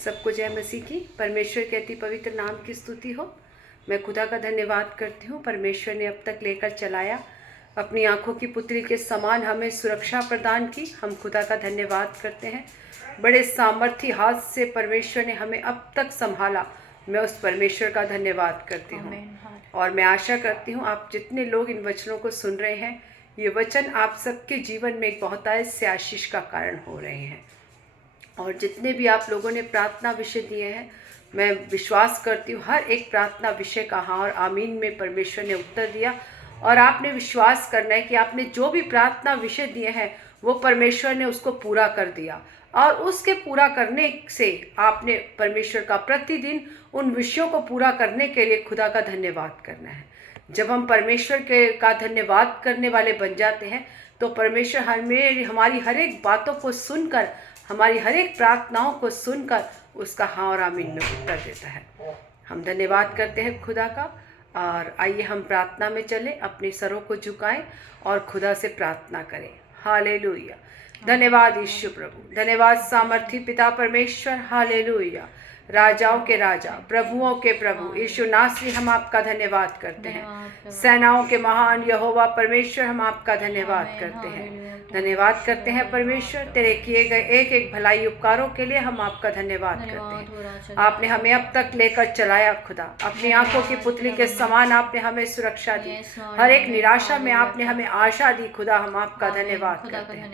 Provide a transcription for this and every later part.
सबको जय मसीह की। परमेश्वर के अति पवित्र नाम की स्तुति हो। मैं खुदा का धन्यवाद करती हूँ। परमेश्वर ने अब तक लेकर चलाया, अपनी आंखों की पुतली के समान हमें सुरक्षा प्रदान की। हम खुदा का धन्यवाद करते हैं। बड़े सामर्थी हाथ से परमेश्वर ने हमें अब तक संभाला। मैं उस परमेश्वर का धन्यवाद करती हूँ और मैं आशा करती हूँ आप जितने लोग इन वचनों को सुन रहे हैं, ये वचन आप सबके जीवन में एक बहुतायत से आशीष का कारण हो रहे हैं। और जितने भी आप लोगों ने प्रार्थना विषय दिए हैं, मैं विश्वास करती हूँ हर एक प्रार्थना विषय का हाँ और आमीन में परमेश्वर ने उत्तर दिया। और आपने विश्वास करना है कि आपने जो भी प्रार्थना विषय दिए हैं वो परमेश्वर ने उसको पूरा कर दिया, और उसके पूरा करने से आपने परमेश्वर का प्रतिदिन उन विषयों को पूरा करने के लिए खुदा का धन्यवाद करना है। जब हम परमेश्वर के का धन्यवाद करने वाले बन जाते हैं तो परमेश्वर हमारी हर एक बातों को सुनकर, हमारी हर एक प्रार्थनाओं को सुनकर उसका हाँ और आमीन में उत्तर देता है। हम धन्यवाद करते हैं खुदा का। और आइए हम प्रार्थना में चलें, अपने सरों को झुकाएं और खुदा से प्रार्थना करें। हालेलुया। धन्यवाद यीशु प्रभु, धन्यवाद सामर्थी पिता परमेश्वर। हालेलुया। राजाओं के राजा, प्रभुओं के प्रभु यीशु नासरी, हम आपका धन्यवाद करते हैं। सेनाओं के महान यहोवा परमेश्वर, हम आपका धन्यवाद करते हैं। धन्यवाद करते हैं परमेश्वर, तेरे किए गए एक एक भलाई उपकारों के लिए हम आपका धन्यवाद करते हैं। आपने हमें अब तक लेकर चलाया खुदा, अपनी आंखों की पुतली के समान आपने हमें सुरक्षा दी। हर एक निराशा में आपने हमें आशा दी खुदा, हम आपका धन्यवाद करते हैं।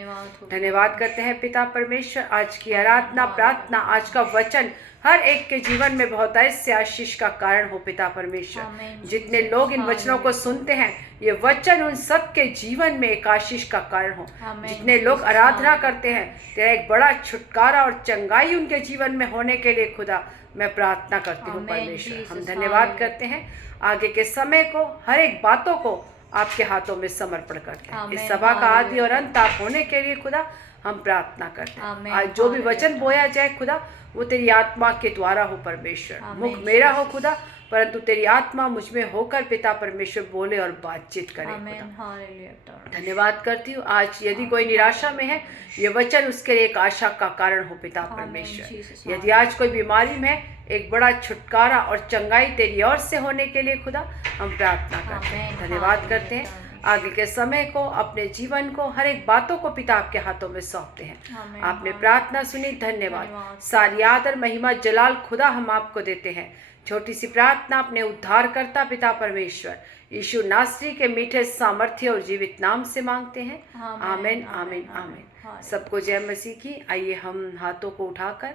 धन्यवाद करते हैं पिता परमेश्वर। आज की आराधना, प्रार्थना, आज का वचन हर एक के जीवन में बहुतायत से आशीष का कारण हो पिता परमेश्वर। जितने लोग इन वचनों को सुनते हैं, ये वचन उन सब के जीवन में एक आशीष का कारण हो। जितने लोग आराधना करते हैं, तेरा एक बड़ा छुटकारा और चंगाई उनके जीवन में होने के लिए खुदा मैं प्रार्थना करती हूँ परमेश्वर। हम धन्यवाद करते हैं। आगे के समय को, हर एक बातों को आपके हाथों में समर्पण करते हैं। इस सभा का आदि और अंत आप होने के लिए खुदा हम प्रार्थना करते हैं। आज जो भी वचन बोया जाए खुदा, वो तेरी आत्मा के द्वारा हो परमेश्वर। मुख मेरा हो खुदा, परंतु तेरी आत्मा मुझ में होकर पिता परमेश्वर बोले और बातचीत करे खुदा। धन्यवाद करती हूँ। आज यदि कोई निराशा में है, ये वचन उसके लिए एक आशा का कारण हो पिता परमेश्वर। यदि आज कोई बीमारी में है, एक बड़ा छुटकारा और चंगाई तेरी ओर से होने के लिए खुदा हम प्रार्थना करते हैं। धन्यवाद करते हैं। आगे के समय को, अपने जीवन को, हर एक बातों को पिता आपके हाथों में सौंपते हैं। आपने प्रार्थना सुनी, धन्यवाद। सारी आदर, महिमा, जलाल खुदा हम आपको देते हैं। छोटी सी प्रार्थना अपने उद्धारकर्ता पिता परमेश्वर यीशु नासरी के मीठे सामर्थ्य और जीवित नाम से मांगते हैं। आमीन, आमीन, आमीन। सबको जय मसीह की। आइए हम हाथों को उठाकर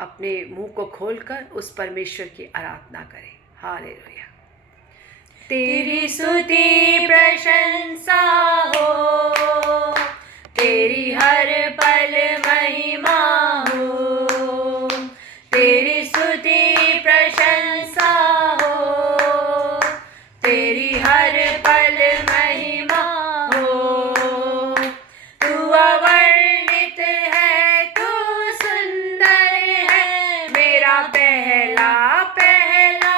अपने मुंह को खोलकर उस परमेश्वर की आराधना करें। हालेलुया। तेरी स्तुति प्रशंसा हो, तेरी हर पल महिमा हो। तेरी स्तुति प्रशंसा हो, तेरी हर पल महिमा हो। तू अवर्णित है, तू सुंदर है, मेरा पहला पहला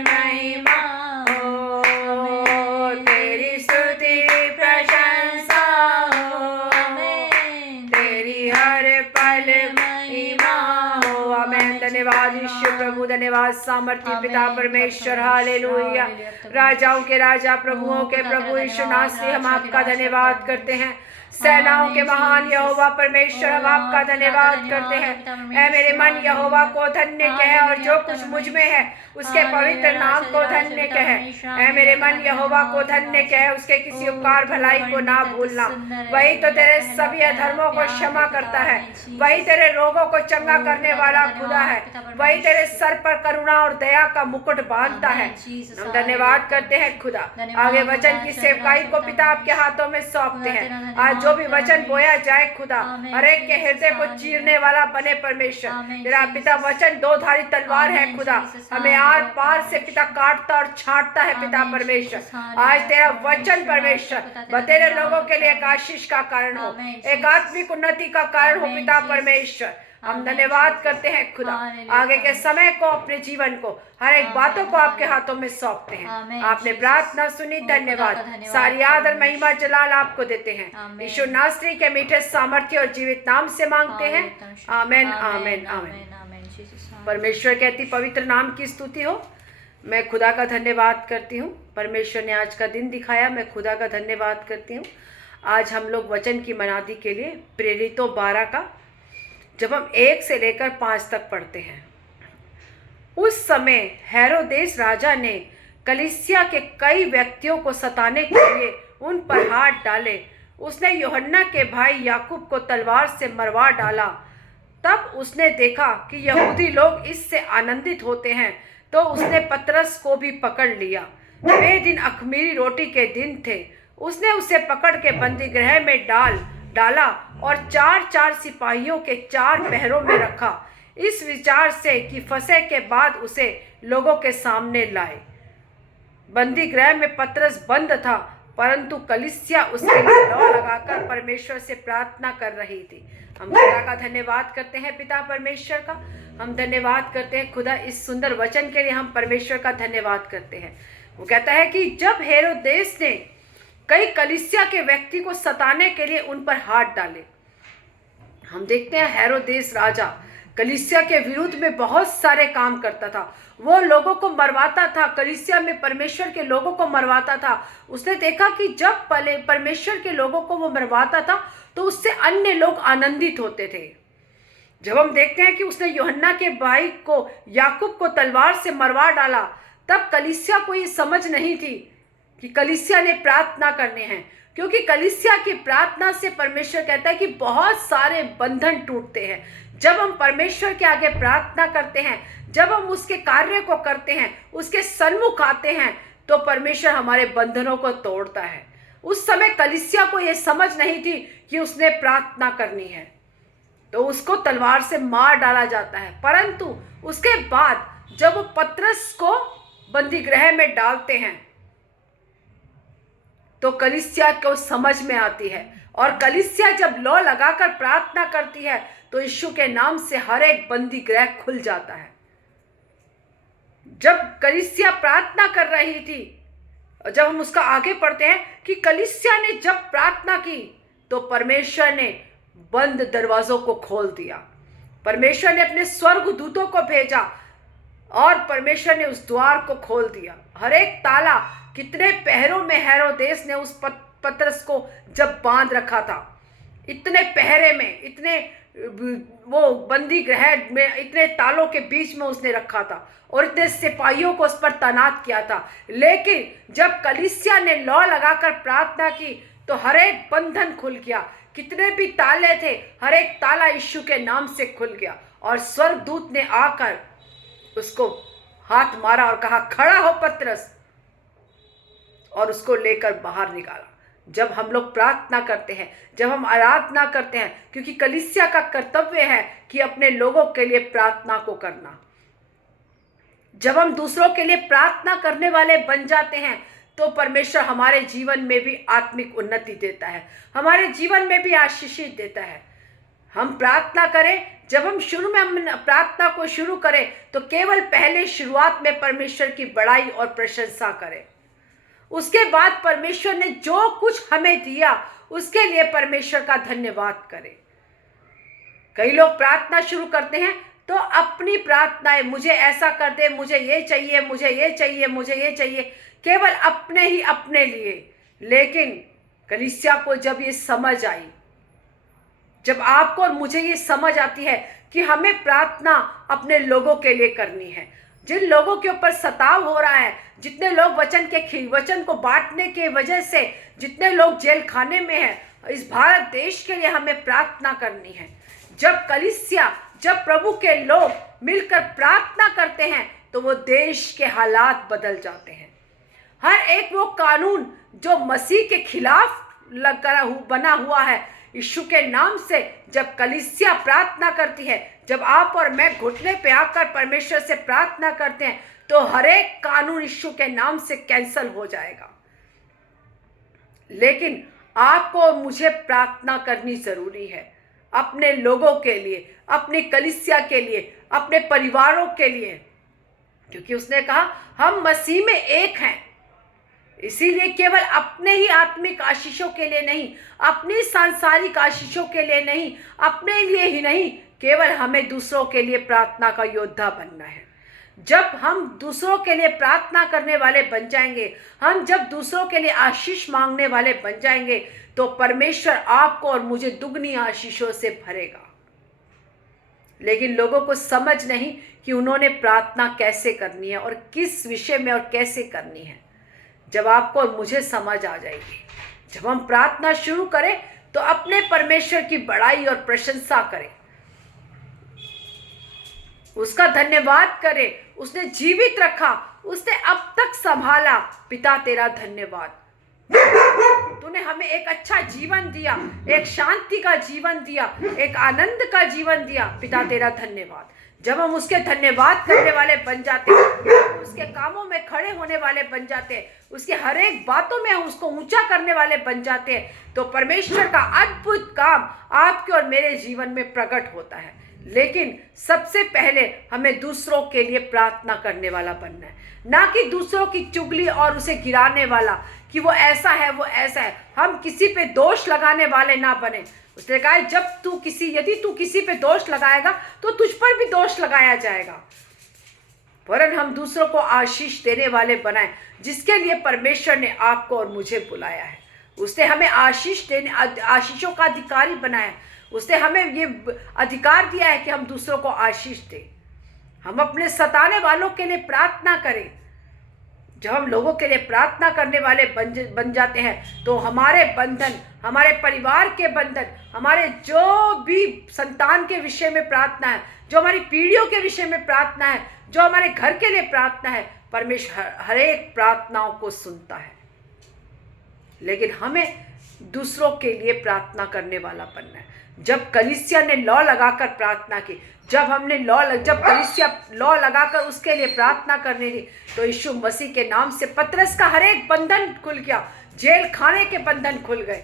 महिमा हो, तेरी स्तुति प्रशंसा हो, तेरी हर पल महिमा हो। आमेन। धन्यवाद यीशु प्रभु, धन्यवाद सामर्थ्य पिता परमेश्वर, हालेलुया। राजाओं के राजा, प्रभुओं के प्रभु यीशु नासरी, हम आपका धन्यवाद करते हैं। सेनाओं के महान यहोवा परमेश्वर, हम आपका धन्यवाद करते हैं। ऐ मेरे मन यहोवा को धन्य कहे, और जो कुछ मुझ में है उसके पवित्र नाम को धन्य कहे। ऐ मेरे मन यहोवा को धन्य कहे, उसके किसी उपकार भलाई को ना भूलना। वही तो तेरे सभी अधर्मों को क्षमा करता है, वही तेरे रोगों को चंगा करने वाला खुदा है, वही तेरे सर पर करुणा और दया का मुकुट बांधता है। हम धन्यवाद करते हैं खुदा। आगे वचन की सेवकाई को पिता आपके हाथों में सौंपते हैं। आज जो भी वचन बोया जाए खुदा, हर एक के हृदय को चीरने वाला बने परमेश्वर। तेरा पिता वचन दो धारी तलवार है खुदा, हमें आर पार से पिता काटता और छांटता है पिता परमेश्वर। आज तेरा वचन परमेश्वर तेरे लोगों के लिए एक आशीष का कारण हो, एक आत्मिक उन्नति का कारण हो पिता परमेश्वर। हम धन्यवाद करते हैं खुदा। आगे के समय को, अपने जीवन को, हर एक बातों को आपके हाथों में सौंपते हैं। आपने प्रार्थना सुनी, धन्यवाद। सारी आदर महिमा जलाल आपको देते हैं। यीशु नासरी के मीठे सामर्थ्य और जीवित नाम से मांगते हैं। आमेन, आमेन, आमेन। परमेश्वर के अति पवित्र नाम की स्तुति हो। मैं खुदा का धन्यवाद करती हूँ। परमेश्वर ने आज का दिन दिखाया, मैं खुदा का धन्यवाद करती हूँ। आज हम लोग वचन की मनादी के लिए प्रेरितों 12 का, जब हम 1 से लेकर 5 तक पढ़ते हैं, उस समय हेरोदेस राजा ने कलीसिया के कई व्यक्तियों को सताने के लिए उन पर हाथ डाले। उसने यूहन्ना के भाई याकूब को तलवार से मरवा डाला। तब उसने देखा कि यहूदी लोग इससे आनंदित होते हैं, तो उसने पतरस को भी पकड़ लिया। वे दिन अख़मीरी रोटी के दिन थे। उसने उसे पकड़ के बंदी गृह में डाला और 4-4 सिपाहियों के 4 पहरों में रखा, इस विचार से कि फसह के बाद उसे लोगों के सामने लाए। बंदी गृह में पतरस बंद था, परंतु कलीसिया उसके लिए लौ लगाकर परमेश्वर से प्रार्थना कर रही थी। हम खुदा का धन्यवाद करते हैं, पिता परमेश्वर का हम धन्यवाद करते हैं। खुदा, इस सुंदर वचन के लिए हम परमेश्वर का धन्यवाद करते हैं। वो कहता है कि जब हेरोदेस ने कई कलीसिया के व्यक्ति को सताने के लिए उन पर हाथ डाले। हम देखते हैं हेरोदेस राजा कलीसिया के विरुद्ध में बहुत सारे काम करता था। वो लोगों को मरवाता था, कलीसिया में परमेश्वर के लोगों को मरवाता था। उसने देखा कि जब परमेश्वर के लोगों को वो मरवाता था तो उससे अन्य लोग आनंदित होते थे। जब हम देखते हैं कि उसने यूहन्ना के भाई को याकूब को तलवार से मरवा डाला, तब कलीसिया को ये समझ नहीं थी कि कलीसिया ने प्रार्थना करने हैं, क्योंकि कलीसिया की प्रार्थना से परमेश्वर कहता है कि बहुत सारे बंधन टूटते हैं। जब हम परमेश्वर के आगे प्रार्थना करते हैं, जब हम उसके कार्य को करते हैं, उसके सन्मुख आते हैं, तो परमेश्वर हमारे बंधनों को तोड़ता है। उस समय कलीसिया को यह समझ नहीं थी कि उसने प्रार्थना करनी है, तो उसको तलवार से मार डाला जाता है। परंतु उसके बाद जब वो पतरस को बंदी गृह में डालते हैं, तो कलीसिया को समझ में आती है, और कलीसिया जब लौ लगाकर प्रार्थना करती है तो यीशु के नाम से हर एक बंदी गृह खुल जाता है। जब कलीसिया प्रार्थना कर रही थी, जब हम उसका आगे पढ़ते हैं कि कलीसिया ने जब प्रार्थना की तो परमेश्वर ने बंद दरवाजों को खोल दिया। परमेश्वर ने अपने स्वर्गदूतों को भेजा और परमेश्वर ने उस द्वार को खोल दिया। हर एक ताला, कितने पहरों में हेरोदेस ने उस पतरस को जब बांध रखा था, इतने पहरे में, इतने वो बंदी गृह में, इतने तालों के बीच में उसने रखा था और इतने सिपाहियों को उस पर तैनात किया था। लेकिन जब कलीसिया ने लौ लगाकर प्रार्थना की तो हर एक बंधन खुल गया। कितने भी ताले थे, हर एक ताला यीशु के नाम से खुल गया, और स्वर्गदूत ने आकर उसको हाथ मारा और कहा, खड़ा हो पतरस, और उसको लेकर बाहर निकाला। जब हम लोग प्रार्थना करते हैं, जब हम आराधना करते हैं, क्योंकि कलीसिया का कर्तव्य है कि अपने लोगों के लिए प्रार्थना को करना। जब हम दूसरों के लिए प्रार्थना करने वाले बन जाते हैं तो परमेश्वर हमारे जीवन में भी आत्मिक उन्नति देता है, हमारे जीवन में भी आशीषित देता है। हम प्रार्थना करें जब हम शुरू में हम प्रार्थना को शुरू करें तो केवल पहले शुरुआत में परमेश्वर की बड़ाई और प्रशंसा करें। उसके बाद परमेश्वर ने जो कुछ हमें दिया उसके लिए परमेश्वर का धन्यवाद करें। कई लोग प्रार्थना शुरू करते हैं तो अपनी प्रार्थनाएं, मुझे ऐसा कर दे, मुझे ये चाहिए, मुझे ये चाहिए, मुझे ये चाहिए, केवल अपने ही अपने लिए। लेकिन कलीसिया को जब ये समझ आई, जब आपको और मुझे ये समझ आती है कि हमें प्रार्थना अपने लोगों के लिए करनी है, जिन लोगों के ऊपर सताव हो रहा है, जितने लोग वचन को बांटने के वजह से जितने लोग जेल खाने में हैं, इस भारत देश के लिए हमें प्रार्थना करनी है। जब कलीसिया, जब प्रभु के लोग मिलकर प्रार्थना करते हैं तो वो देश के हालात बदल जाते हैं। हर एक वो कानून जो मसीह के खिलाफ बना हुआ है, यीशु के नाम से जब कलीसिया प्रार्थना करती है, जब आप और मैं घुटने पे आकर परमेश्वर से प्रार्थना करते हैं तो हर एक कानून यीशु के नाम से कैंसल हो जाएगा। लेकिन आपको और मुझे प्रार्थना करनी जरूरी है, अपने लोगों के लिए, अपनी कलीसिया के लिए, अपने परिवारों के लिए, क्योंकि उसने कहा हम मसीह में एक हैं। इसीलिए केवल अपने ही आत्मिक आशीषों के लिए नहीं, अपनी सांसारिक आशीषों के लिए नहीं, अपने लिए ही नहीं, केवल हमें दूसरों के लिए प्रार्थना का योद्धा बनना है। जब हम दूसरों के लिए प्रार्थना करने वाले बन जाएंगे, हम जब दूसरों के लिए आशीष मांगने वाले बन जाएंगे तो परमेश्वर आपको और मुझे दुगनी आशीषों से भरेगा। लेकिन लोगों को समझ नहीं कि उन्होंने प्रार्थना कैसे करनी है और किस विषय में और कैसे करनी है। जब आपको और मुझे समझ आ जाएगी, जब हम प्रार्थना शुरू करें तो अपने परमेश्वर की बड़ाई और प्रशंसा करें, उसका धन्यवाद करें। उसने जीवित रखा, उसने अब तक संभाला, पिता तेरा धन्यवाद। तूने हमें एक अच्छा जीवन दिया, एक शांति का जीवन दिया, एक आनंद का जीवन दिया, पिता तेरा धन्यवाद। जब हम उसके धन्यवाद करने वाले बन जाते हैं, उसके कामों में खड़े होने वाले बन जाते हैं, उसके हर एक बातों में हम उसको ऊंचा करने वाले बन जाते हैं, तो परमेश्वर का अद्भुत काम आपके और मेरे जीवन में प्रकट होता है। लेकिन सबसे पहले हमें दूसरों के लिए प्रार्थना करने वाला बनना है, ना कि दूसरों की चुगली और उसे गिराने वाला कि वो ऐसा है, वो ऐसा है। हम किसी पे दोष लगाने वाले ना बने। उसने कहा यदि तू किसी पे दोष लगाएगा तो तुझ पर भी दोष लगाया जाएगा। वरन हम दूसरों को आशीष देने वाले बनाएं, जिसके लिए परमेश्वर ने आपको और मुझे बुलाया है। उसने हमें आशीषों का अधिकारी बनाया। उसने हमें ये अधिकार दिया है कि हम दूसरों को आशीष दें। हम अपने सताने वालों के लिए प्रार्थना करें। जब हम लोगों के लिए प्रार्थना करने वाले बन जाते हैं तो हमारे बंधन, हमारे परिवार के बंधन, हमारे जो भी संतान के विषय में प्रार्थना है, जो हमारी पीढ़ियों के विषय में प्रार्थना है, जो हमारे घर के लिए प्रार्थना है, परमेश्वर हर एक प्रार्थनाओं को सुनता है। लेकिन हमें दूसरों के लिए प्रार्थना करने वाला बनना है। जब कलीसिया ने लौ लगाकर प्रार्थना की, जब कलीसिया लौ लगाकर उसके लिए प्रार्थना करने की, तो यीशु मसीह के नाम से पतरस का हर एक बंधन खुल गया, जेल खाने के बंधन खुल गए।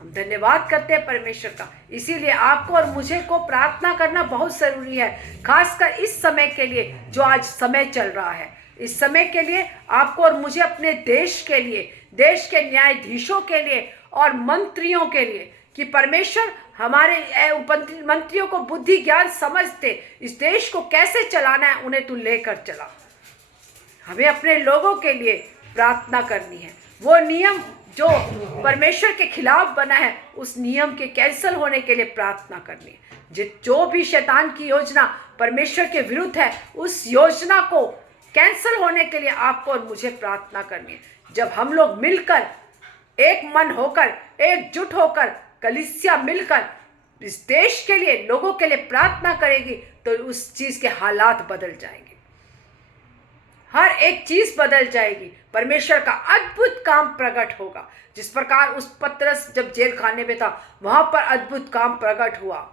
हम धन्यवाद करते हैं परमेश्वर का। इसीलिए आपको और मुझे को प्रार्थना करना बहुत जरूरी है, खासकर इस समय के लिए जो आज समय चल रहा है। इस समय के लिए आपको और मुझे अपने देश के लिए, देश के न्यायाधीशों के लिए और मंत्रियों के लिए, कि परमेश्वर हमारे मंत्रियों को बुद्धि ज्ञान समझते, इस देश को कैसे चलाना है उन्हें तू लेकर चला। हमें अपने लोगों के लिए प्रार्थना करनी है। वो नियम जो परमेश्वर के खिलाफ बना है, उस नियम के कैंसिल होने के लिए प्रार्थना करनी है। जो भी शैतान की योजना परमेश्वर के विरुद्ध है, उस योजना को कैंसिल होने के लिए आपको और मुझे प्रार्थना करनी है। जब हम लोग मिलकर, एक मन होकर, एकजुट होकर, कलीसिया मिलकर इस देश के लिए, लोगों के लिए प्रार्थना करेगी तो उस चीज के हालात बदल जाएंगे, हर एक चीज बदल जाएगी। परमेश्वर का अद्भुत काम प्रकट होगा। जिस प्रकार उस पतरस जब जेल खाने में था, वहां पर अद्भुत काम प्रकट हुआ,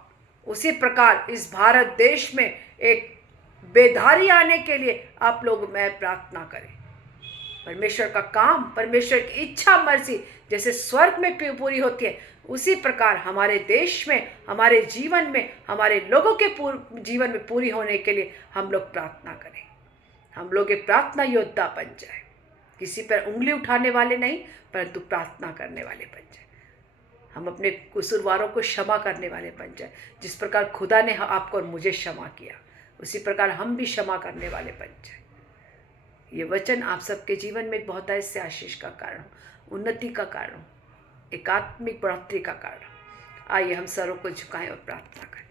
उसी प्रकार इस भारत देश में एक बेदारी आने के लिए आप लोग मैं प्रार्थना करें। परमेश्वर का काम, परमेश्वर की इच्छा मर्जी जैसे स्वर्ग में पूरी होती है, उसी प्रकार हमारे देश में, हमारे जीवन में, हमारे लोगों के जीवन में पूरी होने के लिए हम लोग प्रार्थना करें। हम लोग एक प्रार्थना योद्धा बन जाए, किसी पर उंगली उठाने वाले नहीं, परंतु प्रार्थना करने वाले बन जाए। हम अपने कसूरवारों को क्षमा करने वाले बन जाए। जिस प्रकार खुदा ने आपको और मुझे क्षमा किया, उसी प्रकार हम भी क्षमा करने वाले बन जाए। ये वचन आप सबके जीवन में बहुत ऐसे आशीष का कारण हो, उन्नति का कारण हो, एकात्मिक बढ़ोतरी का कारण हो। आइए हम सरों को झुकाएं और प्रार्थना करें।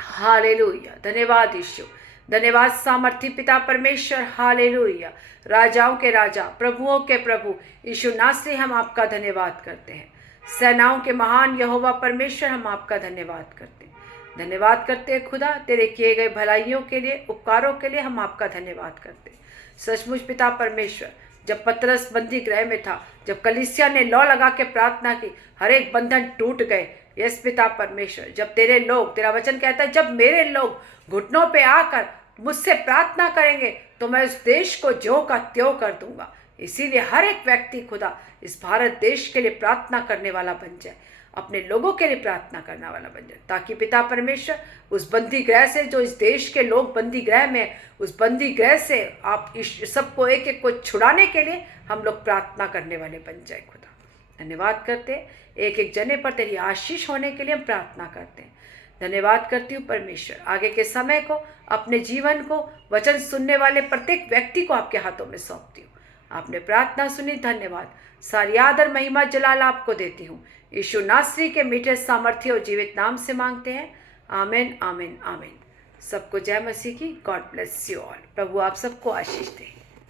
हालेलुया, धन्यवाद यीशु, धन्यवाद सामर्थी पिता परमेश्वर। हालेलुया, राजाओं के राजा, प्रभुओं के प्रभु यीशु नासरी, हम आपका धन्यवाद करते हैं। सेनाओं के महान यहोवा परमेश्वर, हम आपका धन्यवाद करते हैं। धन्यवाद करते हैं खुदा, तेरे किए गए भलाइयों के लिए, उपकारों के लिए हम आपका धन्यवाद करते हैं। सचमुच पिता परमेश्वर, जब पतरस बंदी गृह में था, जब कलीसिया ने लौ लगा के प्रार्थना की, हर एक बंधन टूट गए। यस पिता परमेश्वर, जब तेरे लोग, तेरा वचन कहता है, जब मेरे लोग घुटनों पे आकर मुझसे प्रार्थना करेंगे तो मैं उस देश को ज्यों का त्यों कर दूंगा। इसीलिए हर एक व्यक्ति खुदा इस भारत देश के लिए प्रार्थना करने वाला बन जाए, अपने लोगों के लिए प्रार्थना करने वाला बन जाए, ताकि पिता परमेश्वर उस बंदी गृह से, जो इस देश के लोग बंदी गृह में, उस बंदी गृह से आप इस सबको एक एक को छुड़ाने के लिए हम लोग प्रार्थना करने वाले बन जाए। खुदा धन्यवाद करते हैं, एक एक जने पर तेरी आशीष होने के लिए हम प्रार्थना करते हैं। धन्यवाद करती हूँ परमेश्वर, आगे के समय को, अपने जीवन को, वचन सुनने वाले प्रत्येक व्यक्ति को आपके हाथों में सौंपती हूँ। आपने प्रार्थना सुनी, धन्यवाद। सारी आदर महिमा जलाल आपको देती हूँ। यीशु नासरी के मीठे सामर्थ्य और जीवित नाम से मांगते हैं, आमीन आमीन आमीन। सबको जय मसीह की। God bless you all. प्रभु आप सबको आशीष दे।